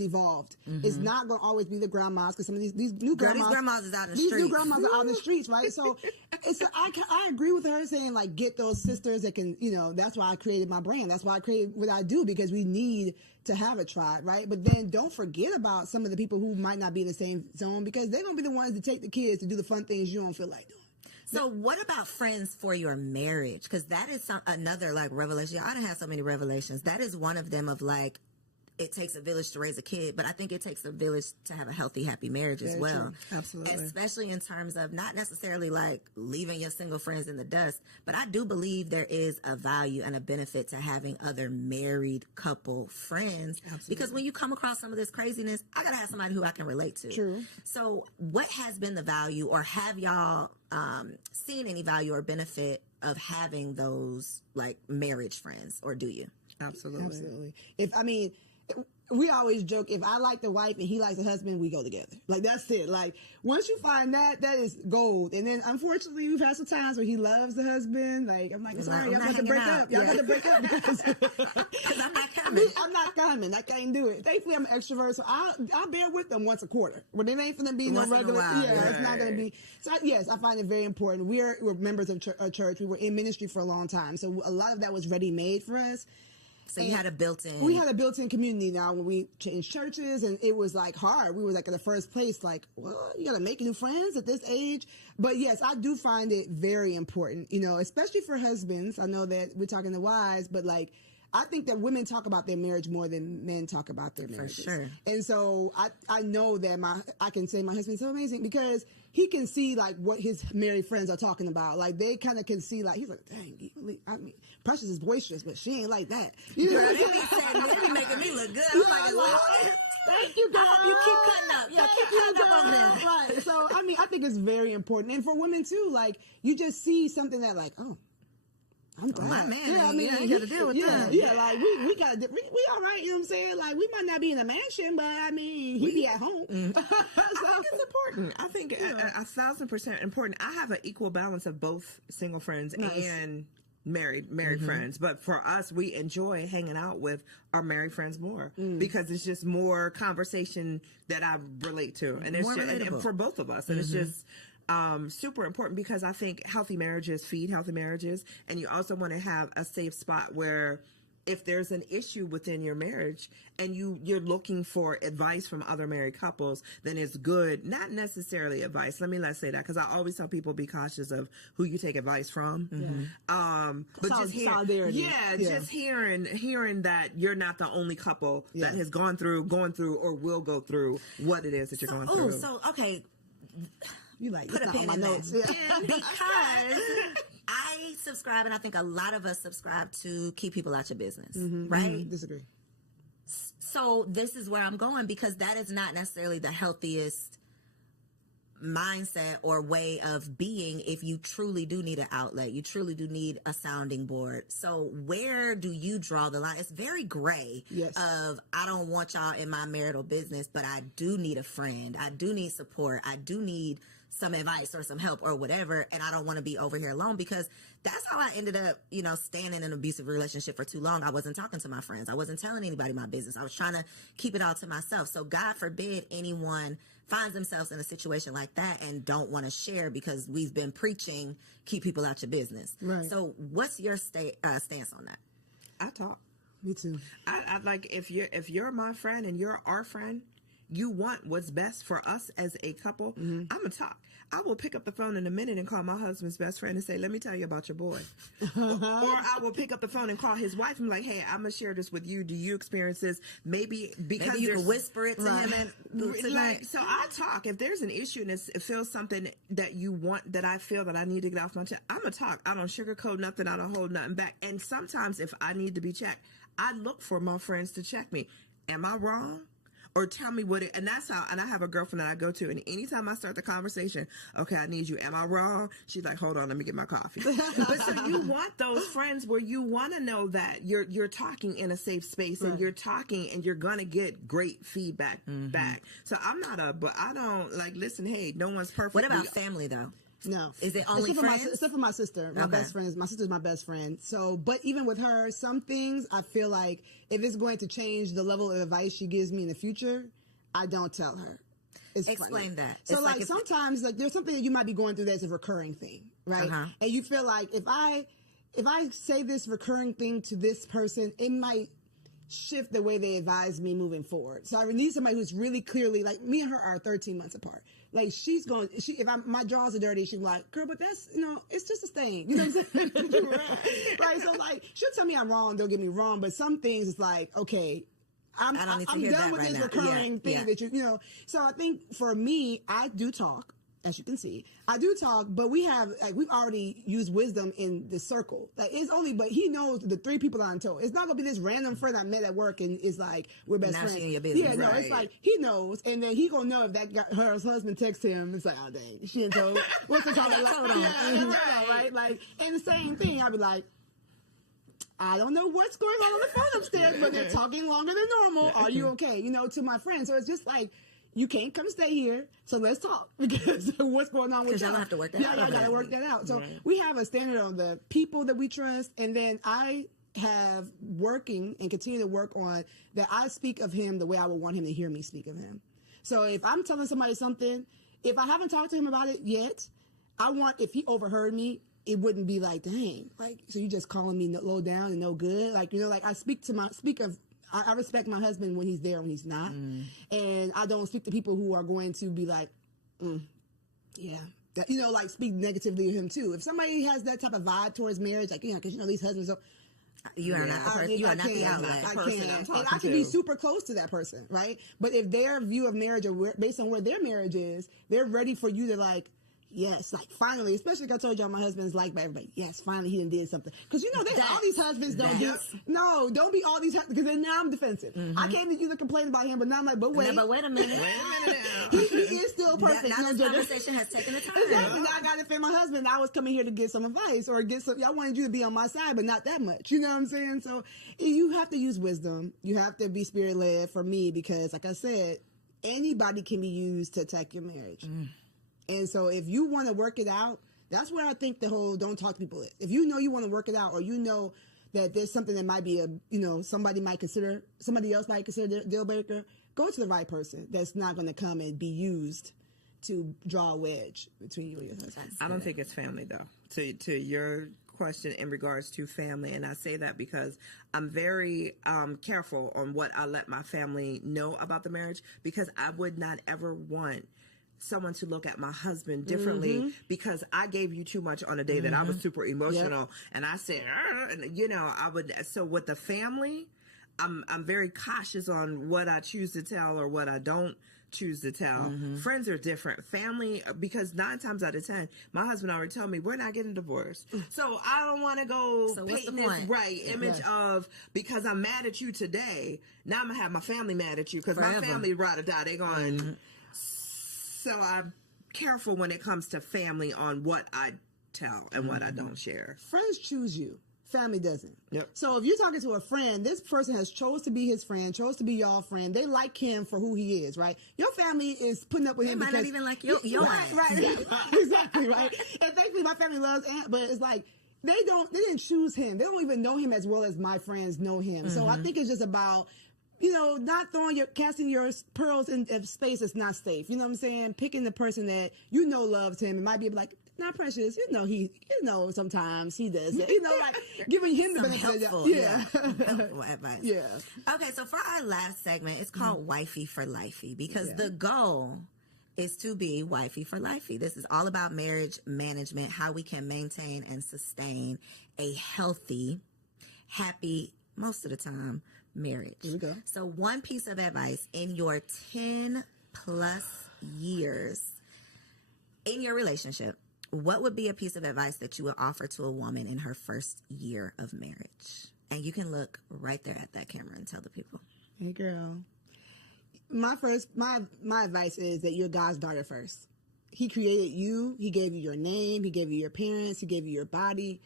evolved. It's not going to always be the grandmas, because some of these new grandmas, these grandmas is out in the these streets. new grandmas are out in the streets, right? So I agree with her saying, like, get those sisters that can, that's why I created my brand. That's why I created what I do, because we need to have a tribe, right? But then don't forget about some of the people who might not be in the same zone, because they're going to be the ones to take the kids to do the fun things you don't feel like doing. So what about friends for your marriage? Because that is another, like, revelation. I don't have so many revelations. That is one of them, of, like, it takes a village to raise a kid, but I think it takes a village to have a healthy, happy marriage as well. True. Absolutely. Especially in terms of not necessarily like leaving your single friends in the dust, but I do believe there is a value and a benefit to having other married couple friends. Absolutely. Because when you come across some of this craziness, I gotta have somebody who I can relate to. True. So what has been the value, or have y'all seen any value or benefit of having those like marriage friends, or do you? Absolutely. We always joke, if I like the wife and he likes the husband, we go together. Like, that's it. Like, once you find that is gold. And then, unfortunately, we've had some times where he loves the husband. Like, I'm like, sorry, y'all got to break up. Y'all got to break up because I'm not coming. I'm not coming. I can't do it. Thankfully, I'm an extrovert, so I'll bear with them once a quarter. But it ain't finna be no regular. It's not going to be. So, yes, I find it very important. We're members of a church. We were in ministry for a long time. So, a lot of that was ready-made for us. So you had a built-in... We had a built-in community now when we changed churches, and it was like hard. We were like in the first place, like, well, you got to make new friends at this age. But yes, I do find it very important, you know, especially for husbands. I know that we're talking to wives, but like, I think that women talk about their marriage more than men talk about their marriages. For sure. And so I know that I can say my husband's so amazing because he can see like what his married friends are talking about. Like they kind of can see like, he's like, dang, Precious is boisterous, but she ain't like that. You know what I'm They be making me look good. I'm like, as long as thank you, girl. you keep cutting up. Yeah, keep cutting up on there. Right. So I think it's very important. And for women too, like you just see something that like, oh, I'm glad. My man, yeah, you got to deal with that. Yeah, like we got to, we all right, you know what I'm saying? Like we might not be in a mansion, but I mean, he be at home. So, I think it's important. I think 1,000% important. I have an equal balance of both single friends and married friends, but for us, we enjoy hanging out with our married friends more because it's just more conversation that I relate to, and it's just, and for both of us, and it's just super important because I think healthy marriages feed healthy marriages, and you also want to have a safe spot where if there's an issue within your marriage and you're looking for advice from other married couples, then it's good, not necessarily advice. Let's say that, because I always tell people be cautious of who you take advice from. But just hearing that you're not the only couple that has gone through, or will go through what it is that you're going through. So, okay. You like put a pin in notes. Because I subscribe, and I think a lot of us subscribe to keep people out your business, right? Disagree. So this is where I'm going, because that is not necessarily the healthiest mindset or way of being if you truly do need an outlet. You truly do need a sounding board. So where do you draw the line? It's very gray of, I don't want y'all in my marital business, but I do need a friend. I do need support. I do need some advice or some help or whatever, and I don't want to be over here alone, because that's how I ended up, staying in an abusive relationship for too long. I wasn't talking to my friends. I wasn't telling anybody my business. I was trying to keep it all to myself. So God forbid anyone finds themselves in a situation like that and don't want to share, because we've been preaching, keep people out your business. Right. So what's your stance on that? I talk. Me too. I like, if you're my friend and you're our friend, you want what's best for us as a couple, I'm going to talk. I will pick up the phone in a minute and call my husband's best friend and say, let me tell you about your boy. Or I will pick up the phone and call his wife and be like, hey, I'm going to share this with you. Do you experience this? Maybe you can whisper it to him. So I talk. If there's an issue and it feels something that you want, that I feel that I need to get off my chest, I'm going to talk. I don't sugarcoat nothing. I don't hold nothing back. And sometimes if I need to be checked, I look for my friends to check me. Am I wrong? Or tell me and that's how, and I have a girlfriend that I go to, and anytime I start the conversation, okay, I need you. Am I wrong? She's like, hold on, let me get my coffee. But so you want those friends where you want to know that you're talking in a safe space, and you're talking and you're going to get great feedback back. So but I don't listen, hey, no one's perfect. What about family though? No. Is it only friends? Except for my sister. My best friend my sister's my best friend. So, but even with her, some things I feel like if it's going to change the level of advice she gives me in the future, I don't tell her. Explain that. So sometimes there's something that you might be going through that's a recurring thing, right? And you feel like if I say this recurring thing to this person, it might shift the way they advise me moving forward. So I need somebody who's really clearly, like, me and her are 13 months apart. Like, my drawers are dirty, she's like, girl, but that's, it's just a stain. You know what I'm saying? Right. So, like, she'll tell me I'm wrong, don't get me wrong, but some things it's like, okay, I'm don't need to I'm hear done that with right this now. recurring thing that you know. So I think for me, I do talk. As you can see, I do talk, but we've already used wisdom in the circle. Like it's only, but he knows the 3 people I'm told. It's not gonna be this random friend I met at work and it's like we're best friends. She in your business. Yeah, no, it's like he knows, and then he gonna know if her husband texts him. It's like, oh dang, she didn't told. What's the call? Right? Like, and the same thing. I'd be like, I don't know what's going on the phone upstairs, but they're talking longer than normal. Are you okay? You know, to my friends. So it's just like, you can't come stay here, so let's talk, because what's going on with y'all? Y'all have to work that out. Yeah, y'all got to work that out. So we have a standard on the people that we trust, and then I have working and continue to work on that I speak of him the way I would want him to hear me speak of him. So if I'm telling somebody something, if I haven't talked to him about it yet, I want, if he overheard me, it wouldn't be like, dang, like, so you just calling me low down and no good? Like, you know, like I I respect my husband when he's there, when he's not. And I don't speak to people who are going to be like, yeah. That, you know, like speak negatively of him too. If somebody has that type of vibe towards marriage, like, because you know, these husbands are, you are not the person. You are not the outlet. And I can be super close to that person, right? But if their view of marriage, or based on where their marriage is, they're ready for you to like, yes, like finally, especially like I told y'all, my husband's liked by everybody. Yes, finally he did something. Because you know, all these husbands don't don't be all these husbands, because then now I'm defensive. I came to you to complain about him, but now I'm like, but wait a minute. he is still perfect. Now this conversation has taken a turn. Exactly. Now I got to defend my husband. I was coming here to get some advice or get some. I wanted you to be on my side, but not that much. You know what I'm saying? So you have to use wisdom. You have to be spirit led for me, because, like I said, anybody can be used to attack your marriage. And so if you want to work it out, that's where I think the whole don't talk to people is. If you know you want to work it out, or you know that there's something that might be somebody else might consider a deal breaker, go to the right person that's not going to come and be used to draw a wedge between you and your husband. I don't think it's family, though. To your question in regards to family, and I say that because I'm very careful on what I let my family know about the marriage, because I would not ever want someone to look at my husband differently because I gave you too much on a day that I was super emotional, and I said, you know, I would. So with the family, I'm very cautious on what I choose to tell or what I don't choose to tell. Friends are different. Family, because 9 times out of 10, my husband already told me we're not getting divorced. So I don't want to go painting this image of, because I'm mad at you today, now I'm gonna have my family mad at you, because my family ride or die. They going. So I'm careful when it comes to family on what I tell and what I don't share. Friends choose you. Family doesn't. Yep. So if you're talking to a friend, this person has chose to be his friend, chose to be y'all friend. They like him for who he is, right? Your family is putting up with him because might not even like your right, exactly, right. And thankfully, my family loves Aunt, but it's like they didn't choose him. They don't even know him as well as my friends know him. So I think it's just about, you know, not casting your pearls in space that's not safe. You know what I'm saying? Picking the person that you know loves him. It might be like, not Precious. You know, sometimes he does it. You know, like giving him the benefit of helpful advice. Yeah. Okay, so for our last segment, it's called Wifey for Lifey, because the goal is to be wifey for lifey. This is all about marriage management, how we can maintain and sustain a healthy, happy, most of the time, marriage. Here we go. So one piece of advice in your 10 plus years in your relationship, what would be a piece of advice that you would offer to a woman in her first year of marriage? And you can look right there at that camera and tell the people. Hey girl. My advice is that you're God's daughter first. He created you. He gave you your name. He gave you your parents. He gave you your body.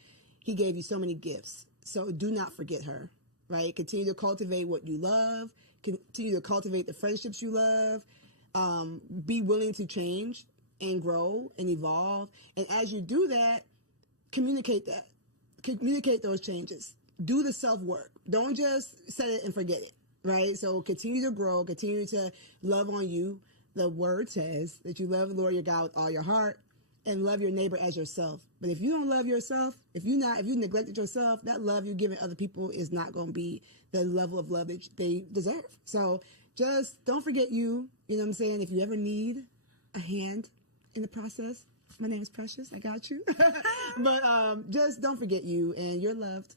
He gave you so many gifts. So do not forget her. Right? Continue to cultivate what you love. Continue to cultivate the friendships you love. Be willing to change and grow and evolve. And as you do that, communicate that. Communicate those changes. Do the self-work. Don't just set it and forget it. Right? So continue to grow. Continue to love on you. The word says that you love the Lord your God with all your heart, and love your neighbor as yourself. But if you don't love yourself, if you neglected yourself, that love you're giving other people is not going to be the level of love that they deserve. So just don't forget you. You know what I'm saying? If you ever need a hand in the process, my name is Precious. I got you. But just don't forget you, and you're loved.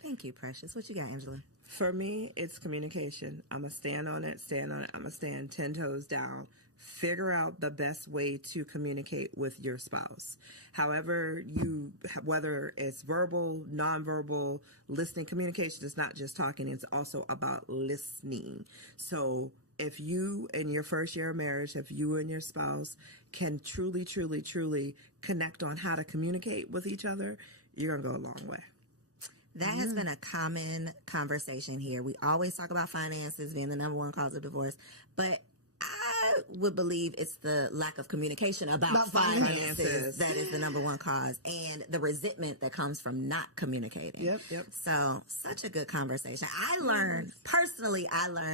Thank you, Precious. What you got, Angela? For me, it's communication. I'm going to stand on it. I'm going to stand 10 toes down. Figure out the best way to communicate with your spouse. However, whether it's verbal, nonverbal, listening, communication is not just talking, it's also about listening. So if you, in your first year of marriage, if you and your spouse can truly, truly, truly connect on how to communicate with each other, you're going to go a long way. That has been a common conversation here. We always talk about finances being the number one cause of divorce, but I would believe it's the lack of communication about finances that is the number one cause, and the resentment that comes from not communicating. Yep. So, such a good conversation. I learn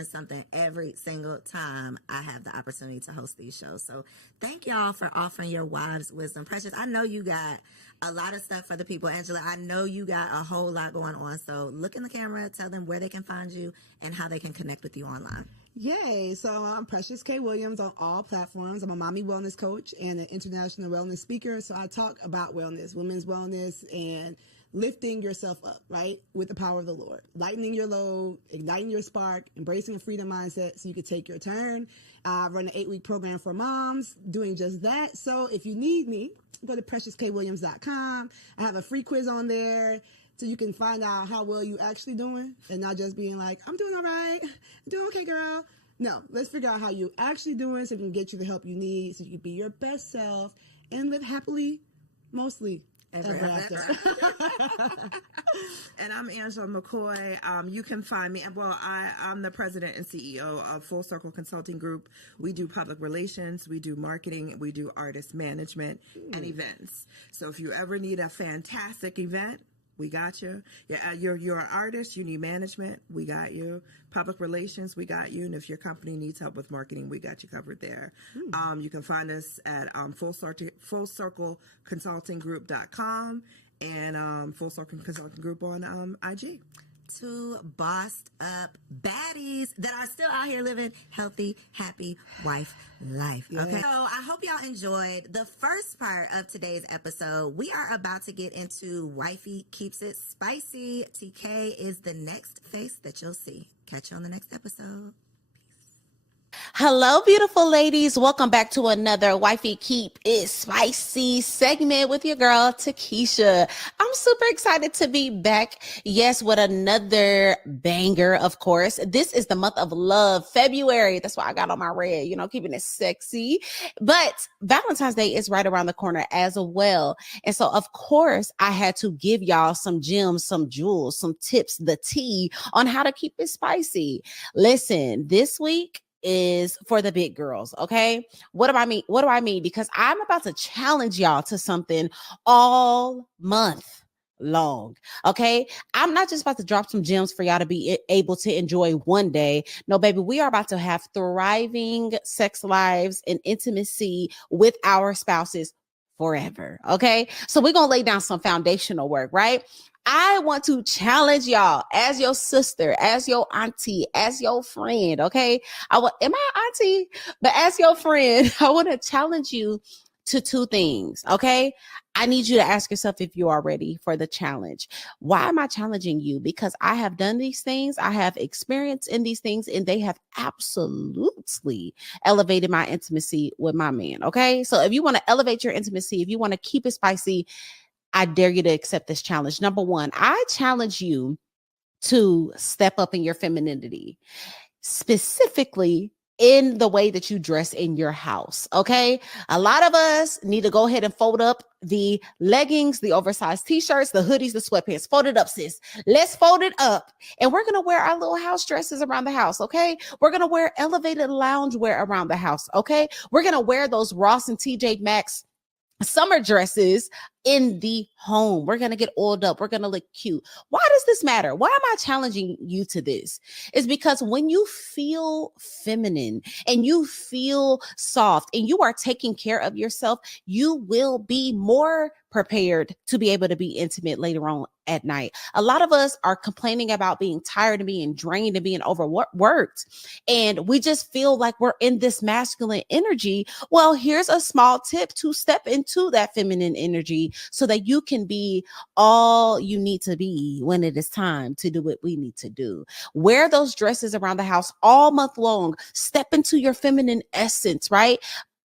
something every single time I have the opportunity to host these shows. So, thank y'all for offering your wives' wisdom. Precious, I know you got a lot of stuff for the people. Angela, I know you got a whole lot going on. So, look in the camera, tell them where they can find you and how they can connect with you online. Yay. So I'm Precious K. Williams on all platforms. I'm a mommy wellness coach and an international wellness speaker. So I talk about wellness, women's wellness, and lifting yourself up, right? With the power of the Lord, lightening your load, igniting your spark, embracing a freedom mindset so you can take your turn. I run an 8-week program for moms doing just that. So if you need me, go to preciouskwilliams.com. I have a free quiz on there, so you can find out how well you actually doing and not just being like, I'm doing all right. I'm doing okay, girl. No, let's figure out how you actually doing so we can get you the help you need so you can be your best self and live happily, mostly ever after. And I'm Angela McCoy. You can find me. Well, I'm the president and CEO of Full Circle Consulting Group. We do public relations, we do marketing, we do artist management and events. So if you ever need a fantastic event, we got you. Yeah, you're an artist, you need management, we got you. Public relations, we got you. And if your company needs help with marketing, we got you covered there. You can find us at fullcircleconsultinggroup.com and Full Circle Consulting Group on IG. Two bossed up baddies that are still out here living healthy, happy wife life. Yeah. Okay. So I hope y'all enjoyed the first part of today's episode. We are about to get into Wifey Keeps It Spicy. TK is the next face that you'll see. Catch you on the next episode. Hello, beautiful ladies. Welcome back to another Wifey Keep It Spicy segment with your girl, Takesha. I'm super excited to be back. Yes, with another banger, of course. This is the month of love, February. That's why I got on my red, keeping it sexy. But Valentine's Day is right around the corner as well. And so, of course, I had to give y'all some gems, some jewels, some tips, the tea on how to keep it spicy. Listen, this week is for the big girls. Okay. What do I mean? Because I'm about to challenge y'all to something all month long. Okay. I'm not just about to drop some gems for y'all to be able to enjoy one day. No, baby, we are about to have thriving sex lives and intimacy with our spouses forever. Okay. So we're going to lay down some foundational work, right? I want to challenge y'all as your sister, as your auntie, as your friend. Okay. Am I auntie? But as your friend, I want to challenge you to two things. Okay. I need you to ask yourself if you are ready for the challenge. Why am I challenging you? Because I have done these things. I have experience in these things, and they have absolutely elevated my intimacy with my man. Okay. So if you want to elevate your intimacy, if you want to keep it spicy, I dare you to accept this challenge. Number one, I challenge you to step up in your femininity, specifically in the way that you dress in your house. Okay. A lot of us need to go ahead and fold up the leggings, the oversized t-shirts, the hoodies, the sweatpants. Fold it up, sis. Let's fold it up. And we're going to wear our little house dresses around the house. Okay. We're going to wear elevated loungewear around the house. Okay. We're going to wear those Ross and TJ Maxx summer dresses in the home. We're going to get oiled up. We're going to look cute. Why does this matter? Why am I challenging you to this? It's because when you feel feminine and you feel soft and you are taking care of yourself, you will be more prepared to be able to be intimate later on at night. A lot of us are complaining about being tired and being drained and being overworked. And we just feel like we're in this masculine energy. Well, here's a small tip to step into that feminine energy so that you can be all you need to be when it is time to do what we need to do. Wear those dresses around the house all month long. Step into your feminine essence, right?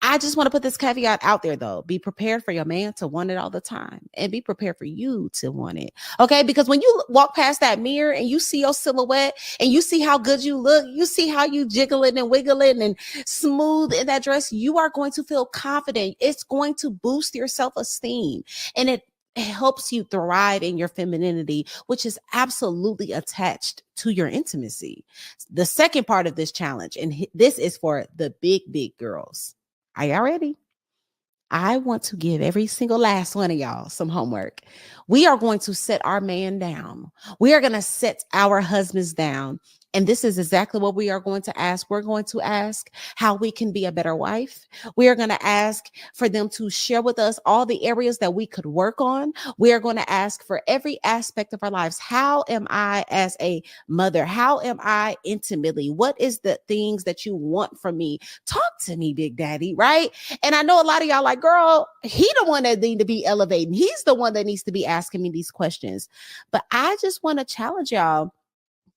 I just want to put this caveat out there though. Be prepared for your man to want it all the time, and be prepared for you to want it. Okay. Because when you walk past that mirror and you see your silhouette and you see how good you look, you see how you jiggling and wiggling and smooth in that dress, you are going to feel confident. It's going to boost your self-esteem, and it helps you thrive in your femininity, which is absolutely attached to your intimacy. The second part of this challenge, and this is for the big girls. Are y'all ready? I want to give every single last one of y'all some homework. We are going to set our man down. We are going to set our husbands down. And this is exactly what we are going to ask. We're going to ask how we can be a better wife. We are going to ask for them to share with us all the areas that we could work on. We are going to ask for every aspect of our lives. How am I as a mother? How am I intimately? What is the things that you want from me? Talk to me, Big Daddy, right? And I know a lot of y'all like, girl, he the one that need to be elevating. He's the one that needs to be asking me these questions. But I just want to challenge y'all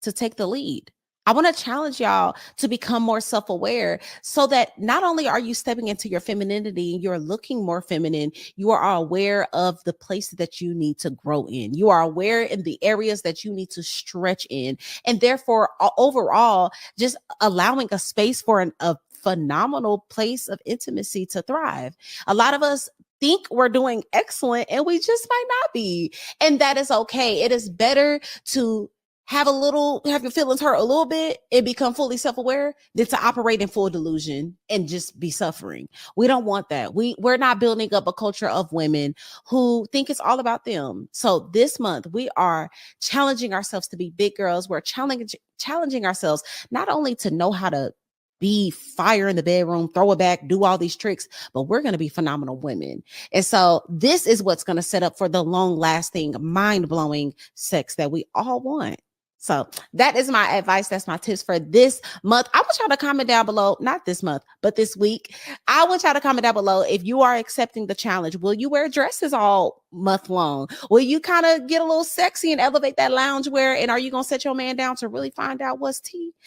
to take the lead. I want to challenge y'all to become more self-aware so that not only are you stepping into your femininity and you're looking more feminine, you are aware of the places that you need to grow in. You are aware in the areas that you need to stretch in. And therefore, overall, just allowing a space for a phenomenal place of intimacy to thrive. A lot of us think we're doing excellent and we just might not be. And that is okay. It is better to have your feelings hurt a little bit and become fully self-aware than to operate in full delusion and just be suffering. We don't want that. We're not building up a culture of women who think it's all about them. So this month we are challenging ourselves to be big girls. We're challenging ourselves not only to know how to be fire in the bedroom, throw it back, do all these tricks, but we're going to be phenomenal women. And so this is what's going to set up for the long lasting, mind blowing sex that we all want. So that is my advice. That's my tips for this month. I want y'all to comment down below, not this month, but this week. I want y'all to comment down below if you are accepting the challenge. Will you wear dresses all month long? Will you kind of get a little sexy and elevate that loungewear? And are you going to set your man down to really find out what's tea?